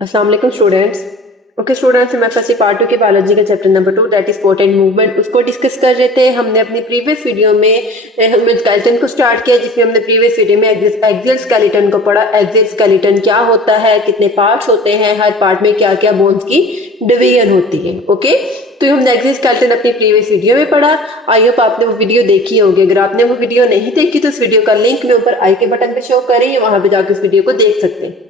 अस्सलाम वालेकुम students. Okay students, मैं फर्स्ट पार्ट 2 के बायोलॉजी का chapter number 2 that is sport and movement उसको डिस्कस कर रहे थे। हमने अपनी प्रीवियस वीडियो में ह्यूमन स्केलेटन को स्टार्ट किया, जिसमें हमने प्रीवियस वीडियो में एक्सियल स्केलेटन को पढ़ा। एक्सियल स्केलेटन क्या होता है, कितने पार्ट्स होते हैं, हर पार्ट में क्या क्या बोन्स की डिवीजन होती है। ओके, तो हमने एक्सियल स्केलेटन अपनी प्रीवियस वीडियो में पढ़ा। आई होप आपने वो वीडियो देखी होगी। अगर आपने वो वीडियो नहीं देखी तो उस वीडियो का लिंक मैं ऊपर आई के बटन पे शो करें, वहां पे जाकर उस वीडियो को देख सकते हैं।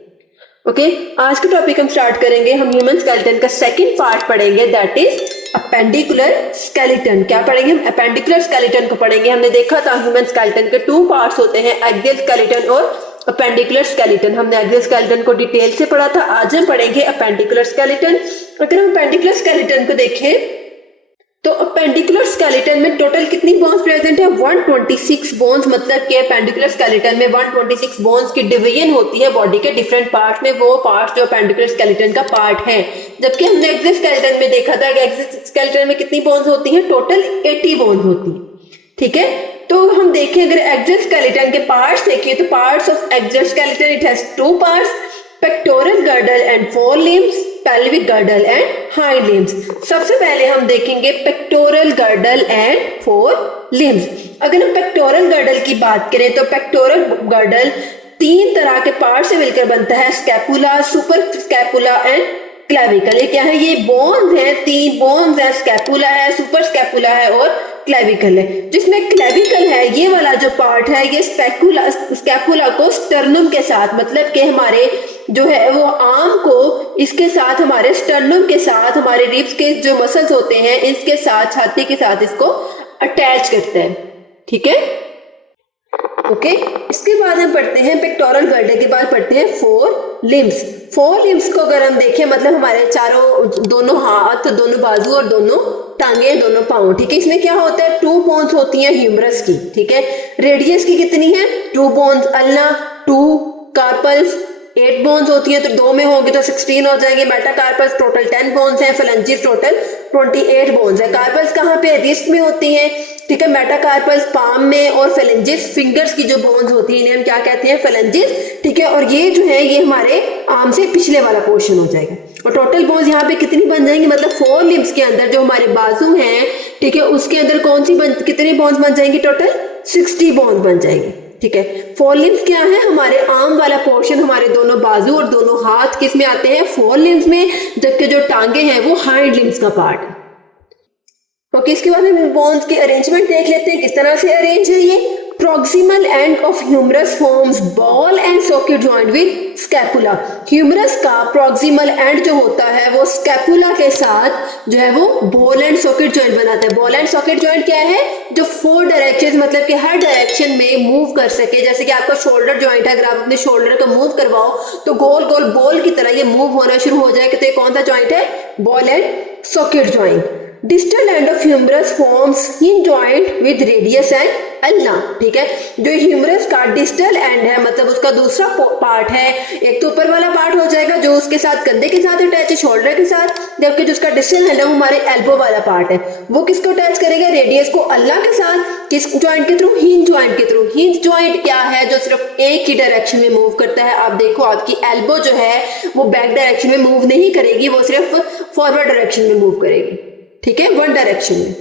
ओके, आज का टॉपिक हम स्टार्ट करेंगे। हम ह्यूमन स्केलेटन का सेकंड पार्ट पढ़ेंगे, दैट इज अपेंडिकुलर स्केलेटन। क्या पढ़ेंगे हम? अपेंडिकुलर स्केलेटन को पढ़ेंगे। हमने देखा था ह्यूमन स्केलेटन के 2 पार्ट्स होते हैं, एक्सियल स्केलेटन और अपेंडिकुलर स्केलेटन। हमने एक्सियल स्केलेटन को डिटेल से पढ़ा था। आज हम पढ़ेंगे अपेंडिकुलर स्केलेटन। अगर हम अपेंडिकुलर स्केलेटन को देखें तो अपेंडिकुलर स्केलेटन में टोटल कितनी बोन्स प्रेजेंट है? 126 बोन्स। मतलब कि अपेंडिकुलर स्केलेटन में 126 बोन्स की डिवीजन होती है बॉडी के डिफरेंट पार्ट्स में, वो पार्ट्स जो अपेंडिकुलर स्केलेटन का पार्ट है। जबकि हमने एक्सियल स्केलेटन में देखा था कि एक्सियल स्केलेटन में कितनी बोन्स होती हैं? टोटल 80 बोन्स होती है। ठीक है, तो हम देखें अगर एक्सियल स्केलेटन के पार्ट्स देखें तो parts of axial skeleton it has 2 parts, pectoral girdle and 4 limbs, pelvic girdle and hind limbs। सबसे पहले हम देखेंगे पेक्टोरल गर्डल एंड 4 limbs। अगर हम पेक्टोरल गर्डल की बात करें तो पेक्टोरल गर्डल 3 तरह के पार्ट से मिलकर बनता है, scapula, super scapula and clavicle. ये क्या है? ये बोन्स है, 3 बोन्स है, स्कैपुला है, सुपर स्कैपुला है और क्लेविकल है। जिसमें क्लेविकल है ये वाला जो पार्ट है, ये स्कैपुला को स्टर्नम के साथ, मतलब कि हमारे जो है वो आर्म को इसके साथ, हमारे स्टर्नम के साथ, हमारे रिब्स के जो मसल्स होते हैं इसके साथ, छाती के साथ इसको अटैच करता है। ठीक है, ओके। इसके बाद हम पढ़ते हैं पेक्टोरल गर्डल के बाद पढ़ते हैं 4 लिम्स। 4 लिम्स को अगर हम देखें मतलब हमारे चारों, दोनों हाथ, दोनों बाजू और दोनों टांगे, दोनों पांव। ठीक है, इसमें क्या होता है? 2 बोन्स होती हैं ह्यूमरस की। ठीक है, रेडियस की कितनी है? 2 बोन्स। अल्ना 2, कार्पल्स 8 बोन्स होती है, तो 2 में होंगे तो 16 हो जाएंगे। मेटाकार्पल्स टोटल 10 बोन्स हैं, फेलेंजिस टोटल 28 बोन्स है। कार्पल्स कहाँ पे? रिस्ट में होती हैं। ठीक है, मेटाकार्पल्स पाम में और फेलेंजिस फिंगर्स की जो बोन्स होती है इन्हें हम क्या कहते हैं? फेलेंजिस। ठीक है, और ये जो है ये हमारे आर्म से पिछले वाला पोर्शन हो जाएगा। और टोटल बोन्स यहाँ पे कितनी बन जाएंगी? मतलब 4 लिम्स के अंदर जो हमारे बाजू हैं, ठीक है, उसके अंदर कौन सी कितने बोन्स बन जाएंगी? टोटल 60 बोन्स बन जाएंगे। ठीक है, 4 लिम्स क्या है? हमारे आर्म वाला पोर्शन, हमारे दोनों बाजू और दोनों हाथ किस में आते हैं? 4 लिम्स में, जबकि जो टांगे हैं वो हाइंड लिम्स का पार्ट है। ओके, इसके बाद हम बोन्स के अरेंजमेंट देख लेते हैं, किस तरह से अरेंज है ये। Proximal end of humerus forms ball and socket joint with scapula. Humerus का प्रॉक्सिमल एंड जो होता है वो स्कैपुला के साथ जो है वो बॉल एंड सॉकेट जॉइंट बनाता है। बॉल एंड सॉकेट जॉइंट क्या है? जो 4 डायरेक्शन, मतलब कि हर डायरेक्शन में मूव कर सके। जैसे कि आपका शोल्डर जॉइंट है, अगर आप अपने शोल्डर को मूव करवाओ तो गोल गोल बॉल की तरह ये मूव होना शुरू हो जाएगा। तो ये कौन सा जॉइंट है? Ball and socket joint. Distal end of humerus forms hinge joint with radius and ulna. ठीक है, जो ह्यूमरस का डिस्टल एंड है, मतलब उसका दूसरा पार्ट है, एक तो ऊपर वाला पार्ट हो जाएगा जो उसके साथ कंधे के साथ अटैच है, शोल्डर के साथ, जबकि जो उसका डिस्टल एंड है वो हमारे एल्बो वाला पार्ट है। वो किसको अटैच करेगा? रेडियस को अल्ना के साथ। किस जॉइंट के थ्रू? हिंज जॉइंट के थ्रू। हिंज जॉइंट क्या है? जो सिर्फ एक ही डायरेक्शन में मूव करता है। आप देखो आपकी एल्बो जो है वो बैक डायरेक्शन में मूव नहीं करेगी, वो सिर्फ फॉरवर्ड डायरेक्शन में मूव करेगी। ठीक है, 1 डायरेक्शन में।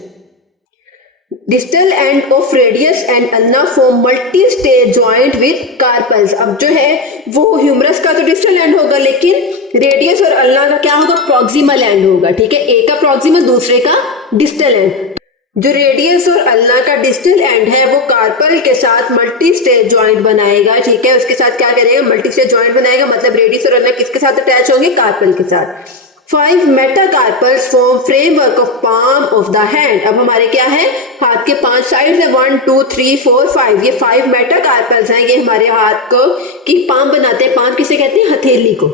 Distal end of radius and ulna form multi stage joint with carpals. अब जो है वो ह्यूमरस का तो डिस्टल एंड होगा, लेकिन रेडियस और अल्ना का क्या होगा? प्रॉक्सिमल एंड होगा। ठीक है, एक का प्रॉक्सिमल, दूसरे का डिस्टल एंड। जो रेडियस और अल्ना का डिस्टल एंड है वो कार्पल के साथ मल्टी स्टेज जॉइंट बनाएगा। ठीक है, उसके साथ क्या करेगा? मल्टी स्टेज जॉइंट बनाएगा। मतलब रेडियस और अल्ना किसके साथ अटैच होंगे? कार्पल के साथ। 5 metacarpals form framework of palm of the hand. अब हमारे क्या है? हाथ के 5 साइड है, 1 2 3 4 5। ये 5 मेटाकार्पल्स हैं, ये हमारे हाथ को की पाम बनाते हैं। पाम किसे कहते हैं? हथेली को।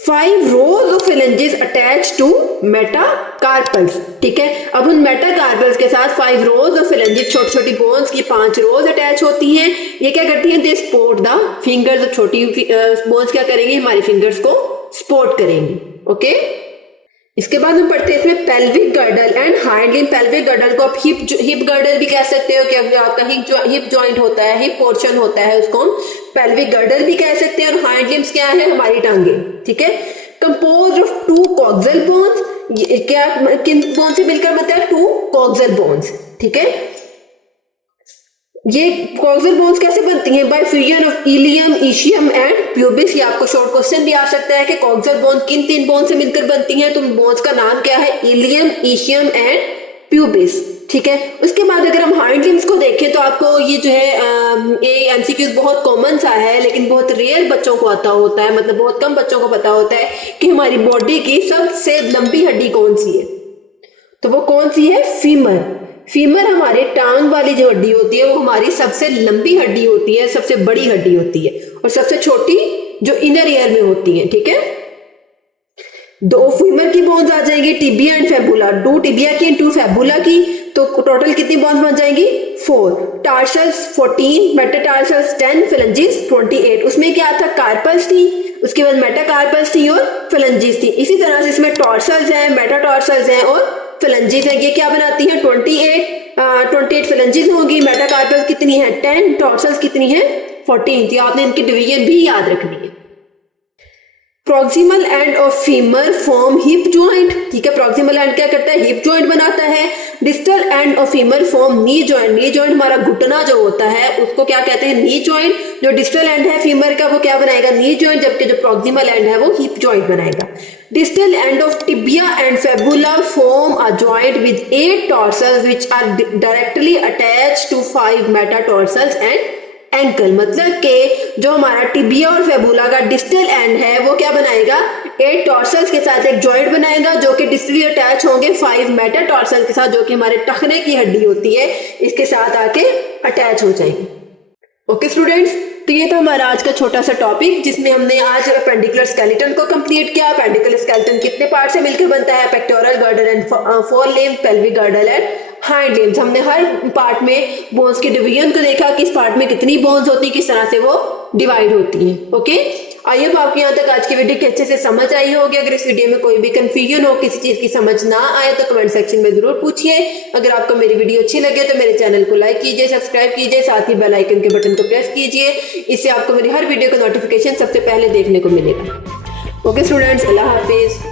5 rows of phalanges attach to metacarpals. ठीक है, अब उन मेटाकार्पल्स के साथ 5 रोज ऑफ फेलेंजेस, छोटी छोटी बोन्स की 5 रोज अटैच होती हैं। ये क्या करती हैं? They support the fingers. छोटी बोन्स क्या करेंगे? हमारे फिंगर्स को सपोर्ट करेंगे। ओके, इसके बाद हम पढ़ते हैं इसमें pelvic girdle and hind limb. Pelvic girdle को आप हिप गर्डल भी कह सकते हो, कि आपका हिप जॉइंट होता है, हिप पोर्शन होता है, उसको हम पेल्विक गर्डल भी कह सकते हैं। और हाइंड लिम्स क्या है? हमारी टांगे। ठीक है, कंपोज ऑफ 2 कॉक्सल बोन्स, क्या किन बोन से मिलकर बनता है? 2 कॉक्सल बोन्स, ठीक है। ये कॉक्सल बोन्स कैसे बनती हैं? By fusion of ilium, ischium and pubis. ये आपको शॉर्ट क्वेश्चन भी आ सकता है कि कॉक्सल बोन किन 3 बोन से मिलकर बनती हैं, तो बोन्स का नाम क्या है? इलियम, इशियम एंड प्यूबिस, ठीक है। उसके बाद अगर हम हाइंड लिम्स को देखें तो आपको ये जो है ये एमसीक्यूज बहुत कॉमन सा है, लेकिन बहुत रेयर बच्चों को आता होता है, मतलब बहुत कम बच्चों को पता होता है कि हमारी बॉडी की सबसे लंबी हड्डी कौन सी है। तो वो कौन सी है? फीमर। फीमर हमारे टांग वाली जो हड्डी होती है वो हमारी सबसे लंबी हड्डी होती है, सबसे बड़ी हड्डी होती है, और सबसे छोटी जो इनर ईयर में होती है, ठीक है। 2 फीमर की बोन्स आ जाएंगी, टिबिया एंड फेबुला। 2 टिबिया की एंड 2 फेबुला की, तो टोटल कितनी बोन्स बन जाएंगी? 4। Tarsals 14, metatarsals 10, phalanges 28। उसमें क्या था? कार्पल्स थी, उसके बाद मेटाकार्पल्स थी और फेलेंजिस थी। इसी तरह से इसमें टॉर्सल्स हैं, मेटाटॉर्सल्स हैं और फेलेंजिस हैं। ये क्या बनाती हैं? 28 फेलेंजिस होगी। मेटाकार्पल्स कितनी है? 10। टॉर्सल्स कितनी है? 14। तो आपने इनकी डिवीजन भी याद रखनी है। Proximal end of femur form hip joint, ठीक है। प्रॉक्सिमल एंड क्या करता है? हिप जॉइंट बनाता है। Distal end of femur form knee joint. Knee joint हमारा घुटना जो होता है उसको क्या कहते हैं? Knee joint. जो डिस्टल एंड है फीमर का वो क्या बनाएगा? नी जॉइंट, जबकि जो प्रॉक्सिमल एंड है वो हिप जॉइंट बनाएगा। Distal end of tibia and fibula form a joint with 8 tarsals which are directly attached to 5 metatarsals and ankle. मतलब कि जो हमारा टिबिया और फेबुला का डिस्टल एंड है वो क्या बनाएगा? 8 टॉर्सल्स के साथ एक जॉइंट बनाएगा जो कि डिस्टली अटैच होंगे 5 मेटाटॉर्सल के साथ, जो कि हमारे टखने की हड्डी होती है, इसके साथ आके अटैच हो जाएंगे। ओके स्टूडेंट्स, तो ये था हमारा आज का छोटा सा टॉपिक जिसमें हमने आज पेंडिकुलर स्केलेटन को कंप्लीट किया। पेंडिकुलर स्केलेटन कितने पार्ट से मिलकर बनता है? Pectoral girdle and four limb, pelvic girdle and hind limbs. हमने हर पार्ट में बोन्स के डिवीजन को देखा, किस पार्ट में कितनी बोन्स होती है, किस तरह से वो डिवाइड होती हैं। ओके, आई होप आपको यहाँ तक आज की वीडियो की अच्छे से समझ आई होगी। अगर इस वीडियो में कोई भी कंफ्यूजन हो, किसी चीज की समझ ना आए तो कमेंट सेक्शन में जरूर पूछिए। अगर आपको मेरी वीडियो अच्छी लगे तो मेरे चैनल को लाइक कीजिए, सब्सक्राइब कीजिए, साथ ही बेल आइकन के बटन को प्रेस कीजिए। इससे आपको मेरी हर वीडियो का नोटिफिकेशन सबसे पहले देखने को मिलेगा। ओके स्टूडेंट्स, अल्लाह हाफिज।